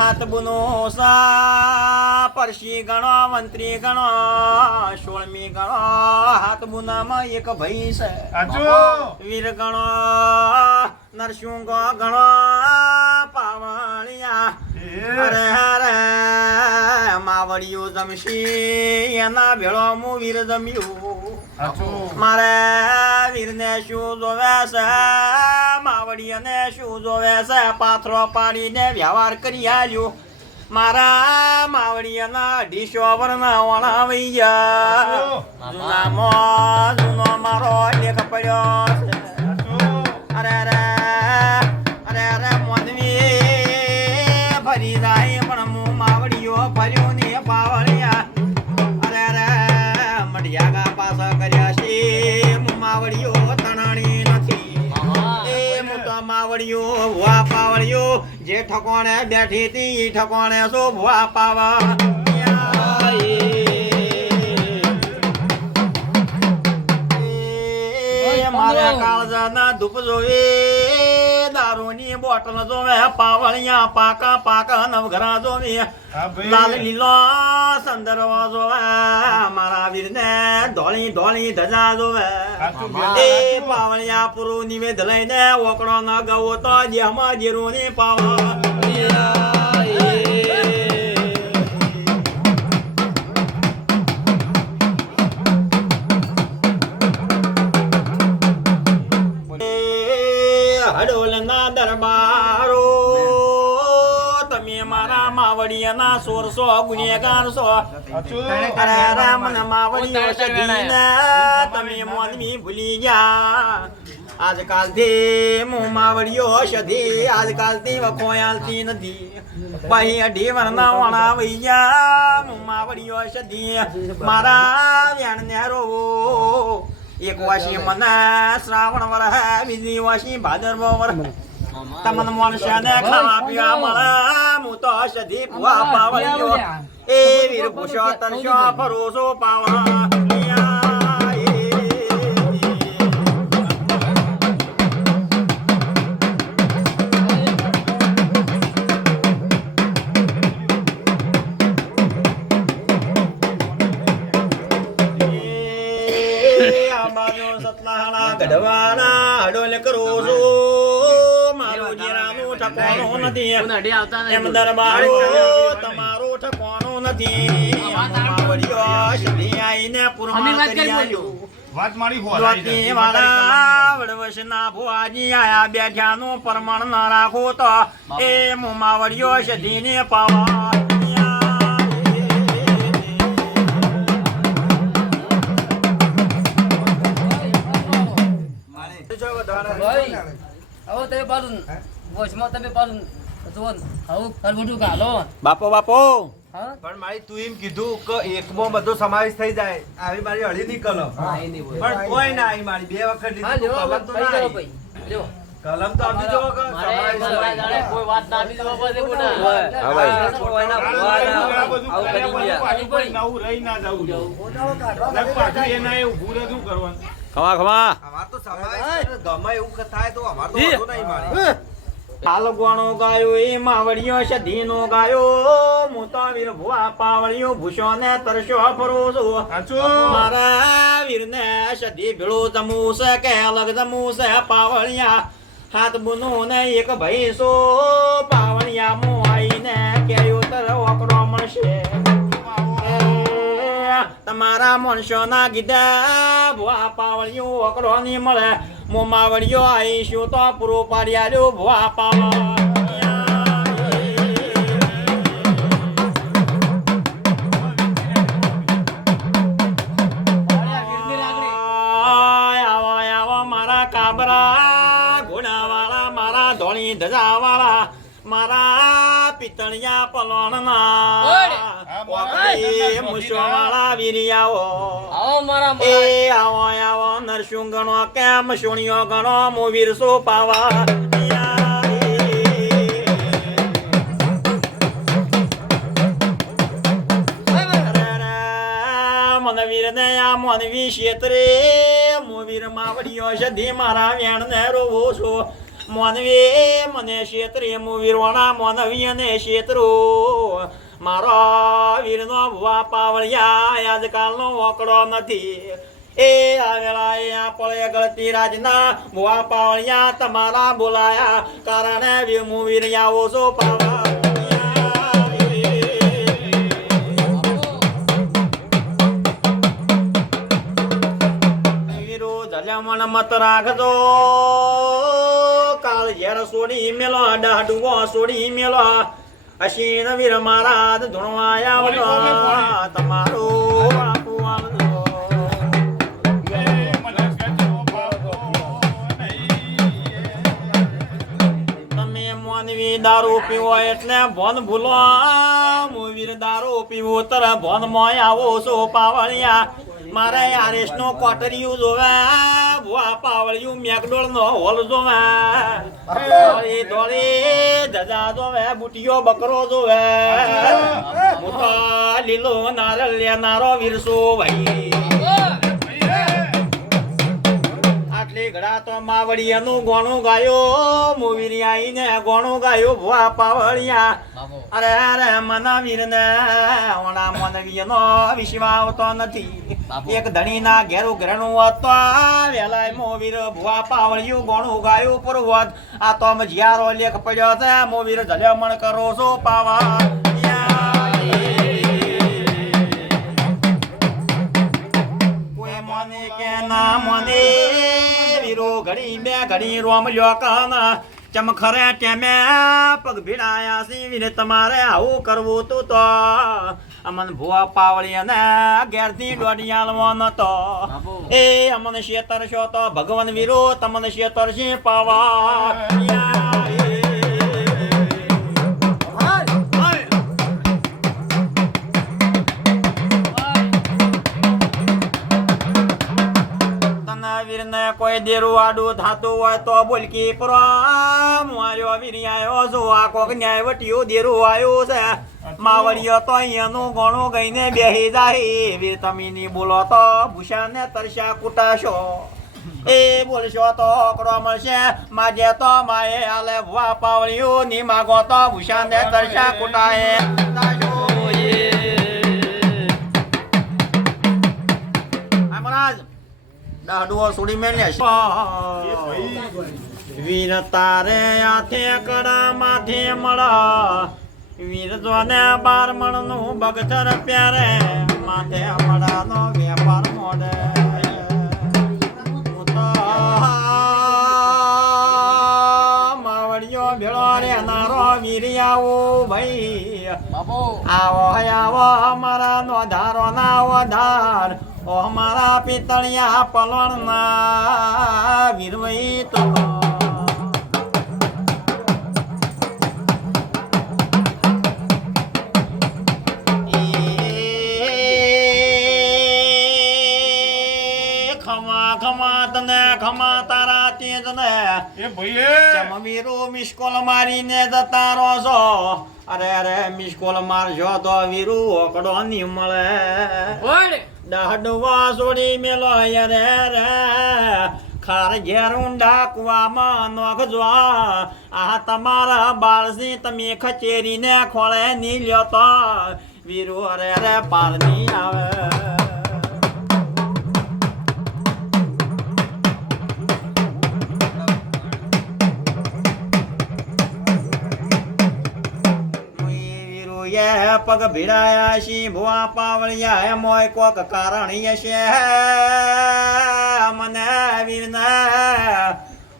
હાથ બુનો સા પરશી ગણો મંત્રી ગણો સોળમી ગણો હાથ બુનામાં એક ભાઈ છે. વીર ગણો નરસિંહ ગણો પાવળિયા. અરે હરે માવડિયું જમશી એના ભેળો હું વીર જમ્યું. મારે વીરને શું જોવે છે? માવડીને શું જોવે છે? પાથરો પાડીને વ્યવહાર કરી આલ્યો. મારા માવડીના અઢીસો વરના વણાવી ગયા. જૂનામાં જૂનો મારો લેખ પડ્યો અરે અરે અરે અરે મોનવી ફરી જાય. જે ઠકોણે બેઠી હતી ઈ ઠકોણે શોભવા પાવા. મારા કાળજાના ધૂપ જોવે. દારૂની બોટલ જોવે પાવળિયા પાકા પાકા નવઘરા જોવે. લાલ લીલો સંદર્ભ જોવે. મારા વીરને ધોળી ધોળી ધજા જોવે. એ. પાવળિયા પૂરું નિવેદ લઈને ઓકડો ન ગવો તો જેમાં જીરું ની હડોલના માવડિયાના સોરસો ગુનેગાર સો. અરે રામ માવડીઓ સદીના તમે મોનમી ભૂલી ગયા આજકાલથી હું માવડીઓ સધી આજકાલથી વખોયાલતી નથી પછી અઢી વરના વણા વઈ ગયા હું માવડીઓ શધી મારા વ્યાણને રોવો એક વાસી મને શ્રાવણ વર બીજી વાસી ભાદરવો વર તમને મનુષ્ય ને ખાવા પીવા મળે હું તો સધી ભુવા પાવળીયો. એ વીર ભૂષો તરશો ભરોસો પાવા ગઢવાના હડોલે કરો છો. ઠકોણું નથી. એમ દરબારો તમારો ઠકોણો નથી. વાત મારી આયા બેઠાનું પ્રમાણ ન રાખો તો. એ મુમાવડીઓ શધીને પાવા ભાઈ હવે વોચમાં તમે પાછું ને, આવું કરબુટું ઘાલો બાપો બાપો. પણ મારી તું એમ કીધું કે એકમાં બધો સમાવેશ થઈ જાય. આવી મારી અડી ની કલમ. પણ કોઈ ના આવી મારી. બે વખત લીધી કલમ તો ના કલમ તો આપી દેવો કોઈ વાત ના આપી દેવા નવું રહી ના જવું જોઈએ. ને પાછું એના એ ઊભું રહે શું કરવાનું? ખમા ખમા. અમાર તો સમાવેશ ગમે એવું થાય તો અમાર તો વાંધો નહીં મારી. હાલ ગોણો ગાયો એ માવડિયો સધીનો ગાયો. હું તો વીર ભુવા પાવળિયો ભૂષો ને તરશો ફરો છું. મારા વીરને સધી ભેળો જમવું છે કે અલગ જમવું છે પાવળિયા. હાથ બુનો ને એક ભૈસો પાવળિયા મો તમારા મનશો ના ગીધા ભુવા પાવળિયું ઓકડો ની મળે. મો માવડિયો આવીશું તો પૂરું પાડ્યા ભુવા પાવળ કાબરા ઘોડાવાળા મારા ધોળી ધજાવાળા, મારા પિતળિયા પલોણના મુસોવાળા વીરિયાઓ. આવો મારા એ આવો આવો નરસિંહ ગણો કેમ સુણિયો ગણો મુ વીરસો પાવા. મને વીર ને આ મનવી ક્ષેત્રે મુ માવડીઓ સધી મારા વેણ ને રોવો છો. મનવી મને ક્ષેત્રે મુ વણા મનવી અને ક્ષેત્રો મારો વીરનો ભુવા પાવળિયા આજકાલનો ઓકડો નથી. એ આ પળે ગળતી રાજના ભુવા પાવળિયા તમારા બોલાયા. કારણે વી મુ વીર આવો છો પાવળિયા. વીરો મત રાખજો. કાલ ઝેર સોડી મેલો ડાઢવો સોડી મેલો. અશીન વીર મહારાજ ધૂણવાયા તમારો દારૂ પીવો એટલે ભોન ભૂલો. મુવીર દારૂ પીવો તર ભોન મોય આવો છો પાવળિયા. મારે આરએસ નો કોટરિયું જોવે, ભુવા પાવળિયું મેકડોળ નો હોલ જોવે. ધોળી ધોળી ધજા જોવે, બુટિયો બકરો જોવે. તો લીલો નારળ લેનારો વીરસો ભાઈ. આટલી ઘડા તો માવડિયાનું ગોણું ગાયો મુવીરી આઈને ગોણું ગાયો, ભુવા પાવળિયા. અરે અરે મના વીરને ઓણા મનવીનો વિશ્વા આવતો નથી. બાપુ. એક ધણીના ઘેરું ઘરેણું હતો. વેલાય મો વીર ભુવા પાવળિયું ગોણું ગાયું પર્વત. આ તો મજિયારો લેખ પડ્યો છે. મો વીર જલમણ કરો છો પાવા મને કે ના મને. વીરો ઘડી બે ઘડી રોમ લ્યો કાના. ચમ ખરે ટેમે પગ ભીડાયા સી વીરે તમારે આવું કરવું તું તો. અમન ભુવા પાવળી અને ઘેરથી દોડિયાલવાનો તો એ અમન શેતર છો તો ભગવાન વીરો તમને શેતર છે પાવા વીરને કોઈ દેરું આડું થાતું હોય તો બોલકી પર માર્યો વીર આયો જો આ કોક ન્યાય વટીયો દેરું આયો છે. માવડીઓ તો અહીંયાનું ઘણું ગઈને બેહી જાય. તમે તમીની બોલો તો ભૂષાને તરસ્યા કુટાશો. એ બોલશો તો ઓકડો મળશે. માજે તો માએ આલે ભુવા પાવળિયું ની માગો તો ભૂષાને તરસ્યા કુટાએ તાશો મેલ્યા એ છે. વીર તારે આથે કડા માથે મળા. વીર જોને બાર મણનું બગચર પ્યારે. માથે મળાનો વેપાર મોડે. ભેળો રે નારો વીર આવો ભાઈ. આવો આવો અમારા નો ધારો ના વધાર. ઓ અમારા પિતળિયા પલણ ના તો. ખમા ખમા તને ખમા તારા તેજ ને એ ભાઈ એ. ચમવીરો મિસકોલ મારીને જતા રહો છો. અરે અરે મિસકોલ મારશો તો વીરુ ઓકડો ની મળે ઓય દાડવા સોડી મેલોય રે રે. ખાર ઘેર ઊંડા કુવામાં નોખજો. આ તમારા બાળસી તમે ખચેરીને ખોળે નીલ્યો તો. વીરો રે રે પારની આવે. વીરુએ પગ ભીડાયા શી ભુવા પાવળિયા એ મોય કોક કારણ યશે મને વીરને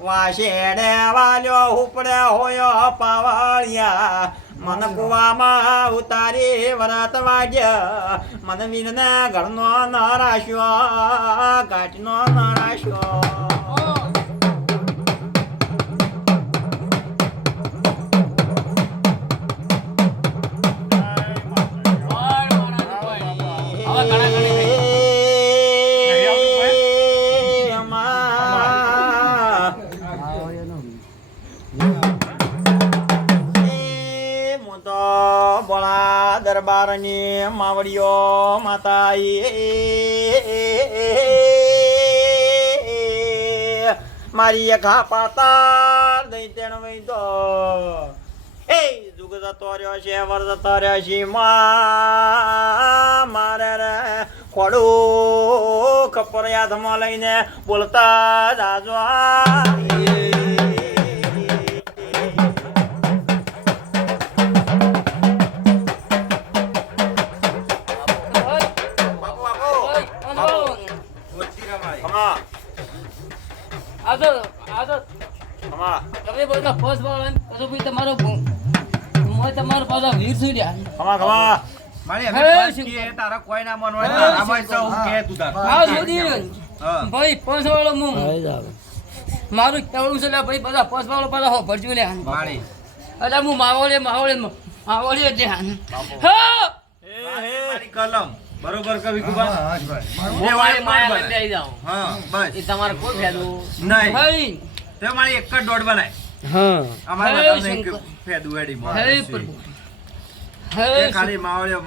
વાશેડે વાલ્યો ઉપડે હોયો પાવળિયા. મન કુવામાં ઉતારી વરાત વાગ્યા. મન વીરને ઘરનો ન રાશ્યો ઘાટનો દરબારની માવડીઓ માતા મારી ઘા પાતાર દઈ વૈદો એ જુગ જતો રહ્યો છે વર જતો રહ્યો છે મારે રે ખોડું ખપર યાદમાં લઈને બોલતા જાજો તો તો તમે બધા ફર્સ્ટ એમ કરો તમારો વીર શું રહ્યા ખમા ખમા મારી હે, કે તું ભાઈ મારું કેવું છે લે ભાઈ બધા પાંચ વાળો પાછા હો ભરજો લે મારી એટલે હું માવોલે માવોલે માવોલે હે હે મારી કલમ. બરોબર કવિ કુબા હું મારી માયા લઈને આવી જાઉં. હા બસ. એ તમારે કોઈ ફાયદો નહીં. તે મારી એક જ દોડ બનાય. હા. અમારે. ફેદું એડી હે પ્રભુ. હે ખાલી માવળ્યો